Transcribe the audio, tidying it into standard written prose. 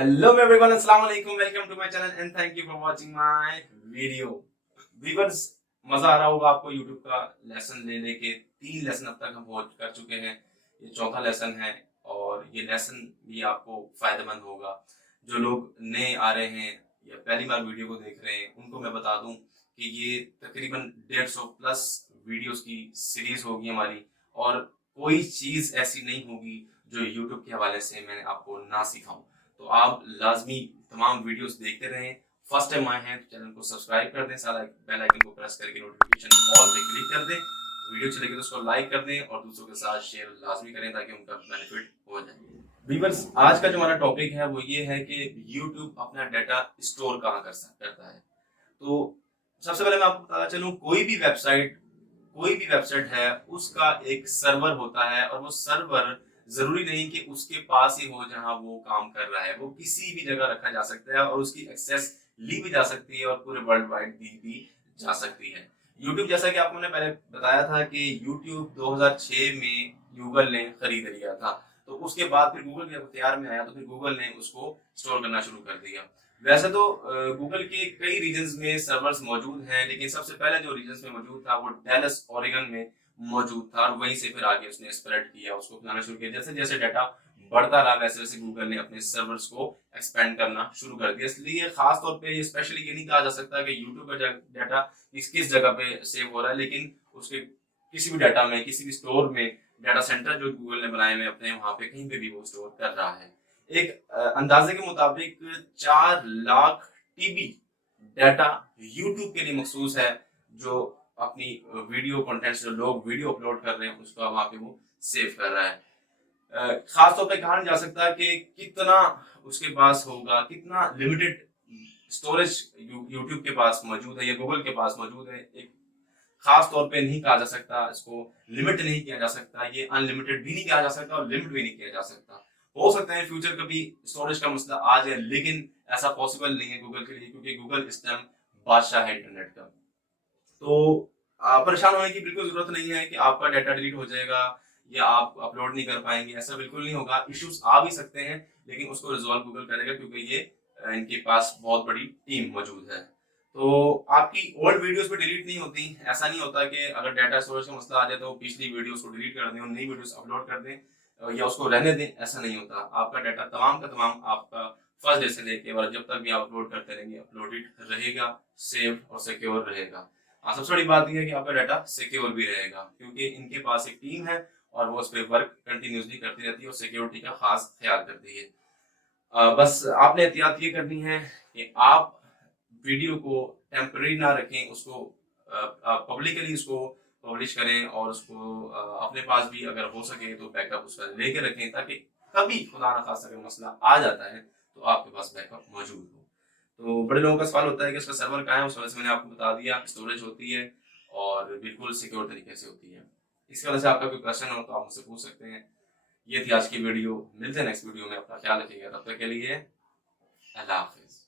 Hello everyone, अस्सलाम वालेकुम, welcome to my channel and thank you for watching my video. Viewers, मजा आ रहा होगा आपको YouTube का लेसन ले लेके। 3 लेसन अब तक हम हो कर चुके हैं, ये चौथा लेसन है और ये लेसन भी आपको फायदेमंद होगा। जो लोग नए आ रहे हैं या पहली बार वीडियो को देख रहे हैं उनको मैं बता दूं कि ये तकरीबन 150 प्लस वीडियोस की सीरीज होगी हमारी, और कोई चीज ऐसी नहीं होगी जो YouTube के हवाले से मैं आपको ना सिखाऊं। तो आप लाजमी तमाम वीडियोस देखते रहें। फर्स्ट टाइम आए हैं तो चैनल को सब्सक्राइब कर दें, सारा बेल आइकन को प्रेस करके नोटिफिकेशन ऑल पे क्लिक कर दें। तो वीडियो अच्छी लगे तो उसको लाइक कर दें और दूसरों के साथ शेयर लाजमी करें ताकि उनका बेनिफिट हो जाए। व्यूअर्स, आज का जो हमारा टॉपिक है वो ये है कि YouTube अपना डाटा स्टोर कहाँ करता है। तो सबसे पहले मैं आपको बताना चलूं, कोई भी वेबसाइट है उसका एक सर्वर होता है, और वो सर्वर जरूरी नहीं कि उसके पास ही हो जहां वो काम कर रहा है। वो किसी भी जगह रखा जा सकता है और उसकी एक्सेस ली भी जा सकती है और पूरे वर्ल्ड वाइड दी भी जा सकती है। यूट्यूब, जैसा कि आपको मैंने पहले बताया था कि यूट्यूब 2006 में गूगल ने खरीद लिया था। तो उसके बाद फिर गूगल के अख्तियार में आया तो फिर गूगल ने उसको स्टोर करना शुरू कर दिया। वैसे तो गूगल के कई रीजन्स में सर्वर्स मौजूद हैं, लेकिन सबसे पहले जो रीजन्स में मौजूद था वो डैलस ओरेगन में मौजूद था, और वहीं से फिर आगे उसने स्प्रेड किया, उसको फैलाना शुरू किया। जैसे जैसे डाटा बढ़ता रहा वैसे वैसे गूगल ने अपने सर्वर्स को एक्सपेंड करना शुरू कर दिया। इसलिए खास तौर पे ये स्पेशली ये नहीं कहा जा सकता कि यूट्यूब का डाटा किस जगह पे सेव हो रहा है, लेकिन उसके किसी भी डाटा में, किसी भी स्टोर में, डाटा सेंटर जो गूगल ने बनाए हुए अपने, वहां पे कहीं पे भी वो स्टोर कर रहा है। एक अंदाजे के मुताबिक 4 लाख टीबी डाटा यूट्यूब के लिए मखसूस है, जो अपनी वीडियो कंटेंट, जो लोग वीडियो अपलोड कर रहे हैं उसका वहां पे वो सेव कर रहा है। खास तौर पे कहा नहीं जा सकता कि कितना उसके पास होगा, कितना लिमिटेड स्टोरेज यूट्यूब के पास मौजूद है या गूगल के पास मौजूद है। एक खास तौर पे नहीं कहा जा सकता, इसको लिमिट नहीं किया जा सकता, ये अनलिमिटेड भी नहीं किया जा सकता और लिमिट भी नहीं किया जा सकता। हो सकता है फ्यूचर कभी स्टोरेज का मसला आ जाए, लेकिन ऐसा पॉसिबल नहीं है गूगल के लिए, क्योंकि गूगल इस टाइम बादशाह है इंटरनेट का। तो परेशान होने की बिल्कुल जरूरत नहीं है कि आपका डाटा डिलीट हो जाएगा या आप अपलोड नहीं कर पाएंगे, ऐसा बिल्कुल नहीं होगा। इश्यूज आ भी सकते हैं लेकिन उसको रिजॉल्व गूगल करेगा, क्योंकि ये इनके पास बहुत बड़ी टीम मौजूद है। तो आपकी ओल्ड वीडियोस भी डिलीट नहीं होती। ऐसा नहीं होता कि अगर डाटा स्टोरेज का मसला आ जाए तो पिछली वीडियोस को डिलीट कर दें और नई वीडियोस अपलोड कर दें या उसको रहने दें, ऐसा नहीं होता। आपका डाटा तमाम का तमाम आपका फर्स्ट डे से लेके और जब तक भी आप अपलोड करते रहेंगे अपलोडेड रहेगा, सेव और सिक्योर रहेगा। सबसे बड़ी बात यह है कि आपका डाटा सिक्योर भी रहेगा, क्योंकि इनके पास एक टीम है और वो उस पर वर्क कंटिन्यूसली करती रहती है और सिक्योरिटी का खास ख्याल करती है। बस आपने एहतियात ये करनी है कि आप वीडियो को टेम्परेरी ना रखें, उसको पब्लिकली उसको पब्लिश करें और उसको अपने पास भी अगर हो सके तो बैकअप उसका लेके रखें, ताकि कभी खुदा ना खास्ता अगर मसला आ जाता है तो आपके पास बैकअप मौजूद हो। तो बड़े लोगों का सवाल होता है कि उसका सर्वर कहाँ है, उस वजह से मैंने आपको बता दिया, स्टोरेज होती है और बिल्कुल सिक्योर तरीके से होती है। इसकी वजह से आपका कोई क्वेश्चन हो तो आप मुझसे पूछ सकते हैं। ये थी आज की वीडियो, मिलते हैं नेक्स्ट वीडियो में। अपना ख्याल रखिएगा, तब तक के लिए अल्लाह हाफिज।